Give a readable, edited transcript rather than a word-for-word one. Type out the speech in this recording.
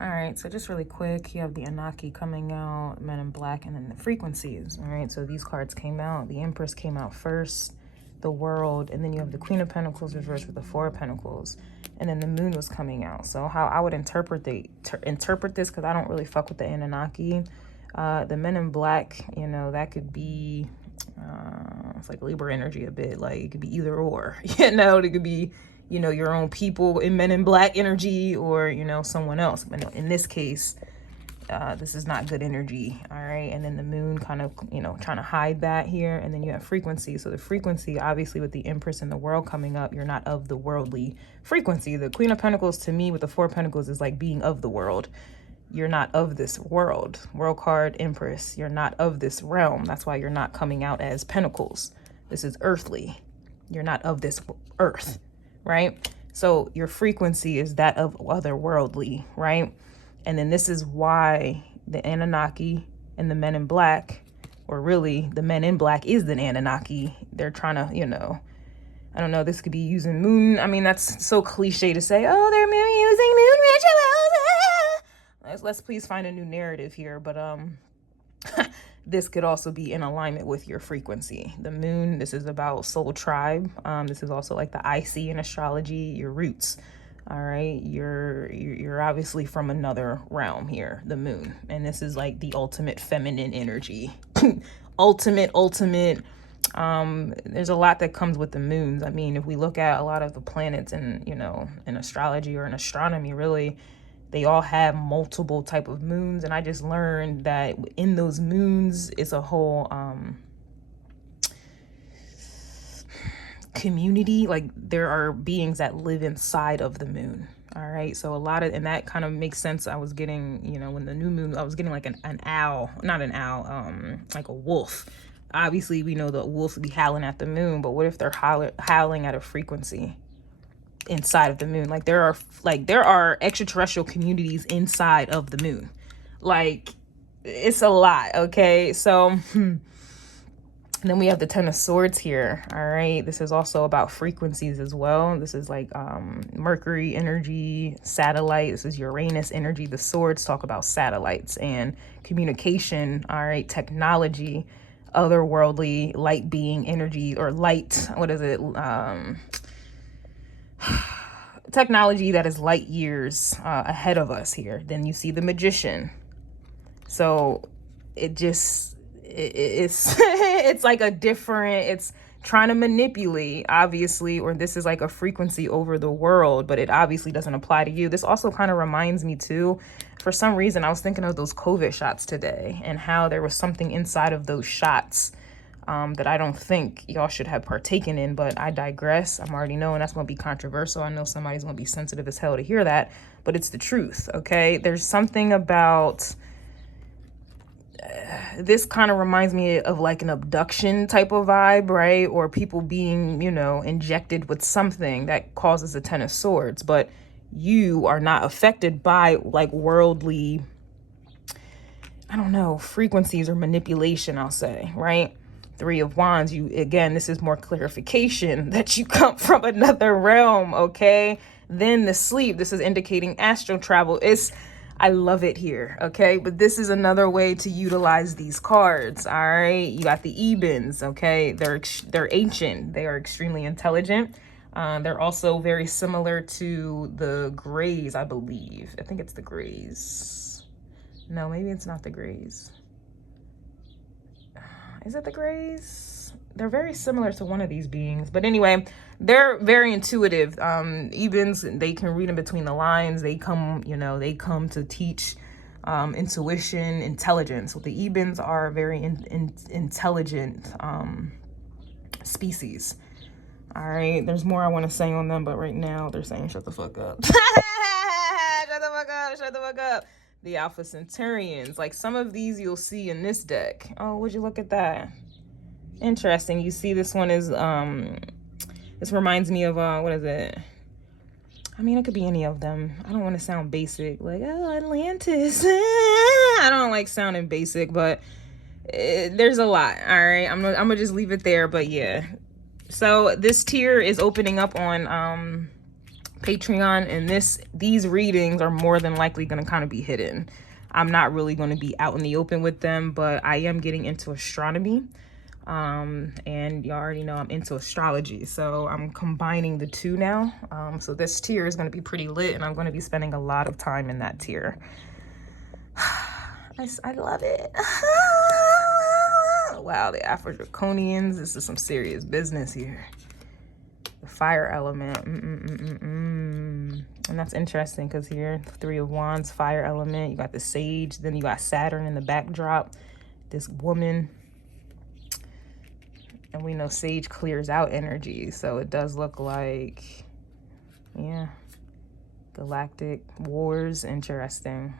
All right, so just really quick, you have the Anunnaki coming out, Men in Black, and then the frequencies. All right, so these cards came out. The Empress came out first, the World, and then you have the Queen of Pentacles reversed with the Four of Pentacles, and then the Moon was coming out. So how I would interpret this, because I don't really fuck with the Anunnaki. The Men in Black, you know, that could be, it's like Libra energy a bit. Like, it could be either or, you know, it could be, you know, your own people in Men in Black energy, or, you know, someone else. But in this case, this is not good energy. All right. And then the Moon kind of, you know, trying to hide that here. And then you have frequency. So the frequency, obviously, with the Empress and the World coming up, you're not of the worldly frequency. The Queen of Pentacles, to me, with the Four of Pentacles, is like being of the world. You're not of this world. World card, Empress. You're not of this realm. That's why you're not coming out as Pentacles. This is earthly. You're not of this earth. Right? So your frequency is that of otherworldly, right? And then this is why the Anunnaki and the Men in Black, or really the Men in Black is the Anunnaki. They're trying to, you know, I don't know, this could be using moon. I mean, that's so cliche to say, oh, they're using moon rituals. Let's please find a new narrative here. But this could also be in alignment with your frequency. The Moon, this is about soul tribe. This is also like the IC in astrology, your roots. All right, you're obviously from another realm here, the Moon, and this is like the ultimate feminine energy. ultimate. There's a lot that comes with the moons. I mean, if we look at a lot of the planets in, you know, in astrology or in astronomy, really, they all have multiple type of moons. And I just learned that in those moons is a whole community. Like, there are beings that live inside of the moon. All right. So a lot of, and that kind of makes sense. I was getting, you know, when the new moon, I was getting like an owl, not an owl, like a wolf. Obviously, we know the wolves be howling at the moon, but what if they're howling at a frequency inside of the moon? Like, there are extraterrestrial communities inside of the moon. Like, it's a lot. Okay, so then we have the Ten of Swords here. All right, this is also about frequencies as well. This is like Mercury energy, satellite. This is Uranus energy. The swords talk about satellites and communication. All right, technology, otherworldly, light being energy, or light, what is it, technology that is light years ahead of us here. Then you see the Magician. So it just, it's it's like a different, it's trying to manipulate, obviously, or this is like a frequency over the world, but it obviously doesn't apply to you. This also kind of reminds me too, for some reason, I was thinking of those COVID shots today and how there was something inside of those shots that I don't think y'all should have partaken in, but I digress. I'm already knowing that's going to be controversial. I know somebody's going to be sensitive as hell to hear that, but it's the truth, okay? There's something about this kind of reminds me of like an abduction type of vibe, right? Or people being, you know, injected with something that causes the Ten of Swords, but you are not affected by like worldly, I don't know, frequencies or manipulation, I'll say, right? Three of Wands, you, again, this is more clarification that you come from another realm, okay? Then the Sleep, this is indicating astral travel. I love it here, okay? But this is another way to utilize these cards, all right? You got the Ebens, okay? They're ancient. They are extremely intelligent. They're also very similar to the Greys, I believe. I think it's the Greys. No, maybe it's not the Greys. Is it the Greys? They're very similar to one of these beings. But anyway, they're very intuitive. Ebens, they can read in between the lines. They come, you know, they come to teach intuition, intelligence. So the Ebens are a very intelligent species. All right, there's more I want to say on them, but right now they're saying shut the fuck up. Shut the fuck up, shut the fuck up. The Alpha Centaurians, like some of these you'll see in this deck. Oh, would you look at that? Interesting. You see this one is, this reminds me of, what is it? I mean, it could be any of them. I don't want to sound basic, like, oh, Atlantis. I don't like sounding basic, but there's a lot, all right? I'm gonna just leave it there, but yeah. So this tier is opening up on Patreon, and these readings are more than likely going to kind of be hidden. I'm not really going to be out in the open with them, but I am getting into astronomy. And you already know I'm into astrology, so I'm combining the two now. So this tier is going to be pretty lit, and I'm going to be spending a lot of time in that tier. I love it. Wow, the Afro-Draconians, this is some serious business here. The fire element, and that's interesting because here, 3 of Wands, fire element, you got the Sage, then you got Saturn in the backdrop, this woman, and we know Sage clears out energy, so it does look like, yeah, galactic wars, interesting.